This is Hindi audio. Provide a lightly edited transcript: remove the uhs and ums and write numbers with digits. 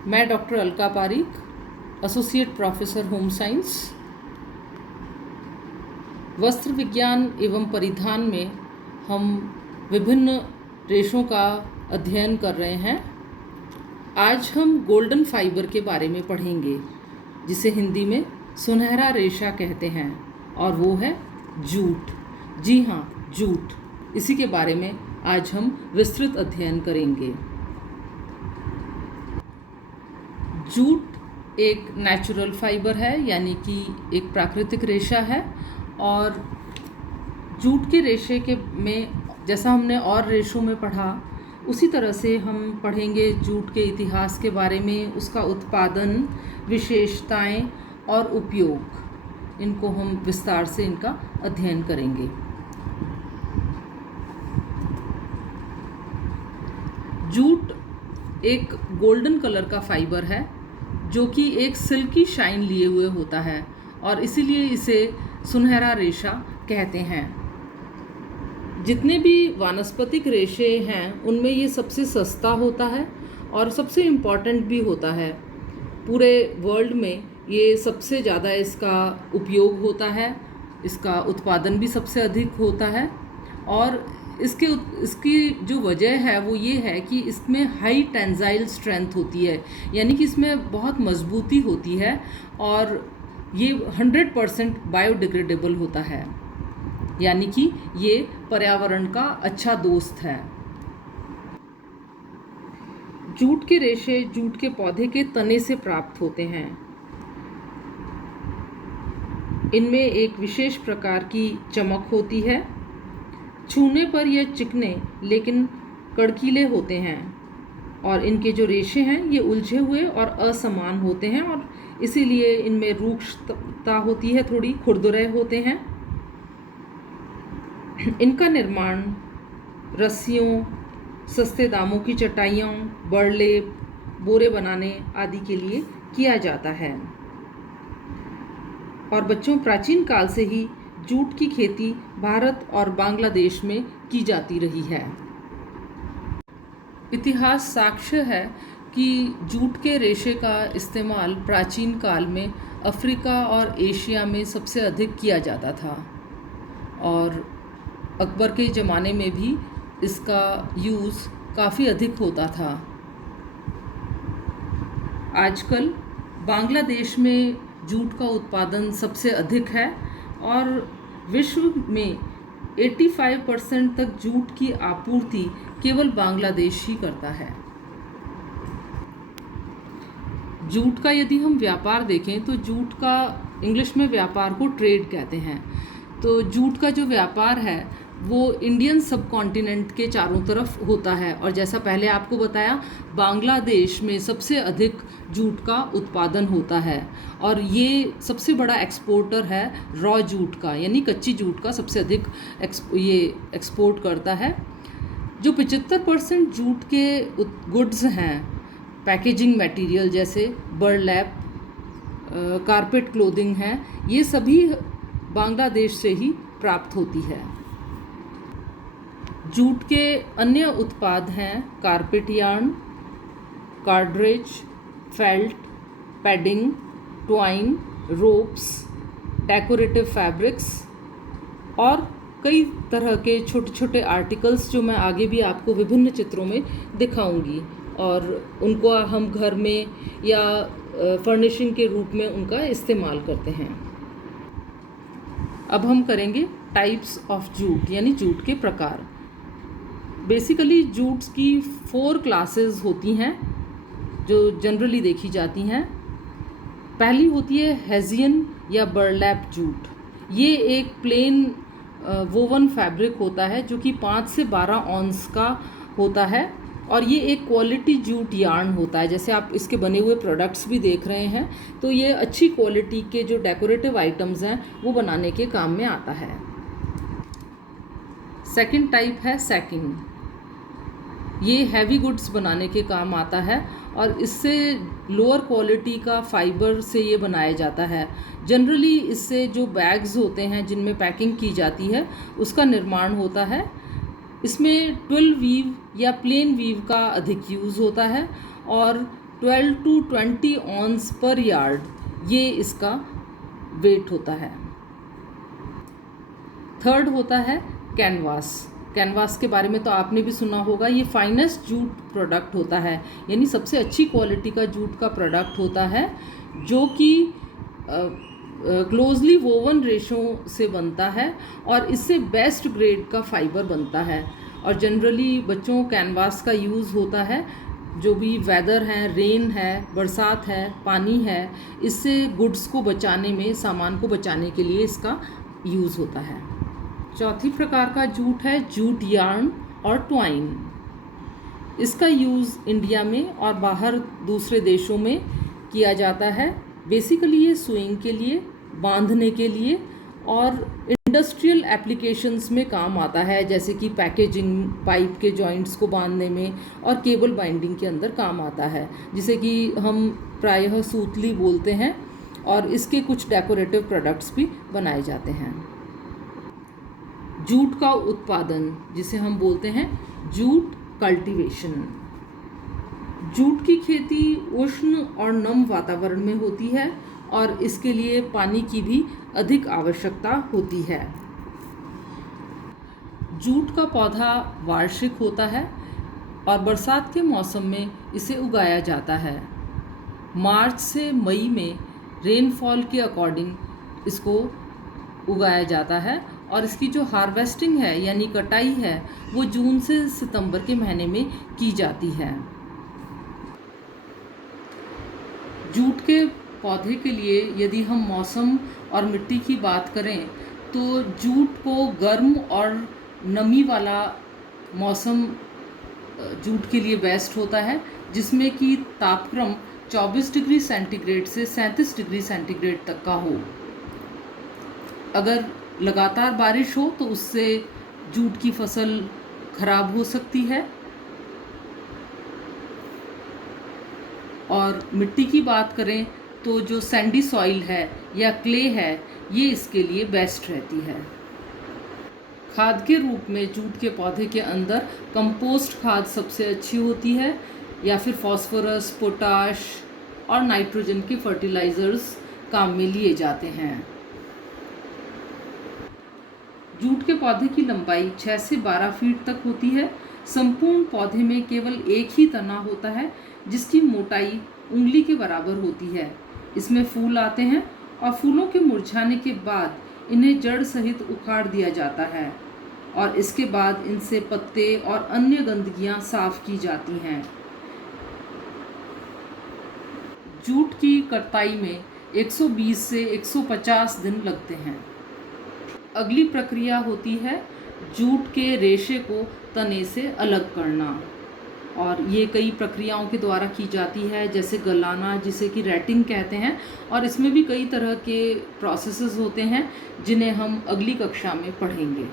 मैं doctor Alka Pareek, associate professor home science. वस्त्र विज्ञान एवं परिधान में हम विभिन्न रेशों का अध्ययन कर रहे हैं। आज हम गोल्डन फाइबर के बारे में पढ़ेंगे, जिसे हिंदी में सुनहरा रेशा कहते हैं, और वो है जूट। जी हाँ, जूट। इसी के बारे में आज हम विस्तृत अध्ययन करेंगे। जूट एक नेचुरल फाइबर है, यानी कि एक प्राकृतिक रेशा है। और जूट के रेशे के में जैसा हमने और रेशों में पढ़ा, उसी तरह से हम पढ़ेंगे जूट के इतिहास के बारे में, उसका उत्पादन, विशेषताएं और उपयोग। इनको हम विस्तार से इनका अध्ययन करेंगे। जूट एक गोल्डन कलर का फाइबर है, जो कि एक सिल्की शाइन लिए हुए होता है, और इसीलिए इसे सुनहरा रेशा कहते हैं। जितने भी वानस्पतिक रेशे हैं, उनमें ये सबसे सस्ता होता है और सबसे इम्पॉर्टेंट भी होता है। पूरे वर्ल्ड में ये सबसे ज़्यादा इसका उपयोग होता है, इसका उत्पादन भी सबसे अधिक होता है। और इसकी जो वजह है वो ये है कि इसमें हाई टेंसाइल स्ट्रेंथ होती है, यानी कि इसमें बहुत मजबूती होती है, और ये 100% बायोडिग्रेडेबल होता है, यानी कि ये पर्यावरण का अच्छा दोस्त है। जूट के रेशे जूट के पौधे के तने से प्राप्त होते हैं। इनमें एक विशेष प्रकार की चमक होती है। छूने पर यह चिकने लेकिन कड़कीले होते हैं, और इनके जो रेशे हैं ये उलझे हुए और असमान होते हैं, और इसीलिए इनमें रूक्षता होती है, थोड़ी खुरदुरे होते हैं। इनका निर्माण रस्सियों, सस्ते दामों की चटाइयों, बड़लेप, बोरे बनाने आदि के लिए किया जाता है। और बच्चों, प्राचीन काल से ही जूट की खेती भारत और बांग्लादेश में की जाती रही है। इतिहास साक्ष्य है कि जूट के रेशे का इस्तेमाल प्राचीन काल में अफ्रीका और एशिया में सबसे अधिक किया जाता था, और अकबर के ज़माने में भी इसका यूज़ काफ़ी अधिक होता था। आजकल बांग्लादेश में जूट का उत्पादन सबसे अधिक है, और विश्व में 85% तक जूट की आपूर्ति केवल बांग्लादेश ही करता है। जूट का यदि हम व्यापार देखें तो जूट का इंग्लिश में व्यापार को ट्रेड कहते हैं। तो जूट का जो व्यापार है वो इंडियन सब कॉन्टिनेंट के चारों तरफ होता है, और जैसा पहले आपको बताया, बांग्लादेश में सबसे अधिक जूट का उत्पादन होता है, और ये सबसे बड़ा एक्सपोर्टर है रॉ जूट का, यानी कच्ची जूट का सबसे अधिक ये एक्सपोर्ट करता है। जो 75% जूट के गुड्स हैं, पैकेजिंग मटेरियल जैसे बर्लैप, कारपेट क्लोथिंग हैं, ये सभी बांग्लादेश से ही प्राप्त होती है। जूट के अन्य उत्पाद हैं carpet yarn, cordage, felt, padding, twine, ropes, decorative fabrics, और कई तरह के छोटे छोटे आर्टिकल्स जो मैं आगे भी आपको विभिन्न चित्रों में दिखाऊंगी, और उनको हम घर में या फर्निशिंग के रूप में उनका इस्तेमाल करते हैं। अब हम करेंगे टाइप्स ऑफ जूट, यानी जूट के प्रकार। बेसिकली जूट्स की 4 क्लासेस होती हैं जो जनरली देखी जाती हैं। पहली होती है हेजियन या बर्लैप जूट। ये एक प्लेन वोवन फैब्रिक होता है जो कि 5 से 12 ऑन्स का होता है, और ये एक क्वालिटी जूट यार्न होता है। जैसे आप इसके बने हुए प्रोडक्ट्स भी देख रहे हैं, तो ये अच्छी क्वालिटी के जो डेकोरेटिव आइटम्स हैं वो बनाने के काम में आता है। सेकंड टाइप है सैकिंग। ये हैवी गुड्स बनाने के काम आता है, और इससे लोअर क्वालिटी का फाइबर से ये बनाया जाता है। जनरली इससे जो बैग्स होते हैं जिनमें पैकिंग की जाती है, उसका निर्माण होता है। इसमें 12 वीव या प्लेन वीव का अधिक यूज़ होता है, और 12 to 20 ऑन्स पर यार्ड, ये इसका वेट होता है। थर्ड होता है कैनवास। कैनवास के बारे में तो आपने भी सुना होगा। ये फाइनेस्ट जूट प्रोडक्ट होता है, यानी सबसे अच्छी क्वालिटी का जूट का प्रोडक्ट होता है, जो कि क्लोजली वोवन रेशों से बनता है और इससे बेस्ट ग्रेड का फाइबर बनता है। और जनरली बच्चों कैनवास का यूज़ होता है, जो भी वेदर है, रेन है, बरसात है, पानी है, इससे गुड्स को बचाने में, सामान को बचाने के लिए इसका यूज़ होता है। चौथी प्रकार का जूट है जूट यार्न और ट्वाइन। इसका यूज़ इंडिया में और बाहर दूसरे देशों में किया जाता है। बेसिकली ये सुइंग के लिए, बांधने के लिए और इंडस्ट्रियल एप्लीकेशंस में काम आता है, जैसे कि पैकेजिंग, पाइप के जॉइंट्स को बांधने में और केबल बाइंडिंग के अंदर काम आता है, जिसे कि हम प्रायः सूतली बोलते हैं। और इसके कुछ डेकोरेटिव प्रोडक्ट्स भी बनाए जाते हैं। जूट का उत्पादन, जिसे हम बोलते हैं जूट कल्टीवेशन। जूट की खेती उष्ण और नम वातावरण में होती है और इसके लिए पानी की भी अधिक आवश्यकता होती है। जूट का पौधा वार्षिक होता है और बरसात के मौसम में इसे उगाया जाता है। मार्च से मई में रेनफॉल के अकॉर्डिंग इसको उगाया जाता है और इसकी जो हार्वेस्टिंग है यानी कटाई है वो जून से सितंबर के महीने में की जाती है। जूट के पौधे के लिए यदि हम मौसम और मिट्टी की बात करें तो जूट को गर्म और नमी वाला मौसम जूट के लिए बेस्ट होता है, जिसमें कि तापक्रम 24 डिग्री सेंटीग्रेड से 37 डिग्री सेंटीग्रेड तक का हो। अगर लगातार बारिश हो तो उससे जूट की फसल खराब हो सकती है। और मिट्टी की बात करें तो जो सैंडी सॉइल है या क्ले है, ये इसके लिए बेस्ट रहती है। खाद के रूप में जूट के पौधे के अंदर कंपोस्ट खाद सबसे अच्छी होती है, या फिर फास्फोरस, पोटाश और नाइट्रोजन के फर्टिलाइजर्स काम में लिए जाते हैं। जूट के पौधे की लंबाई 6 से 12 फीट तक होती है। संपूर्ण पौधे में केवल एक ही तना होता है, जिसकी मोटाई उंगली के बराबर होती है। इसमें फूल आते हैं और फूलों के मुरझाने के बाद इन्हें जड़ सहित उखाड़ दिया जाता है और इसके बाद इनसे पत्ते और अन्य गंदगियां साफ की जाती हैं। जूट की कटाई में 120 से 150 दिन लगते हैं। अगली प्रक्रिया होती है जूट के रेशे को तने से अलग करना, और ये कई प्रक्रियाओं के द्वारा की जाती है, जैसे गलाना, जिसे कि रैटिंग कहते हैं। और इसमें भी कई तरह के प्रोसेसेस होते हैं जिन्हें हम अगली कक्षा में पढ़ेंगे।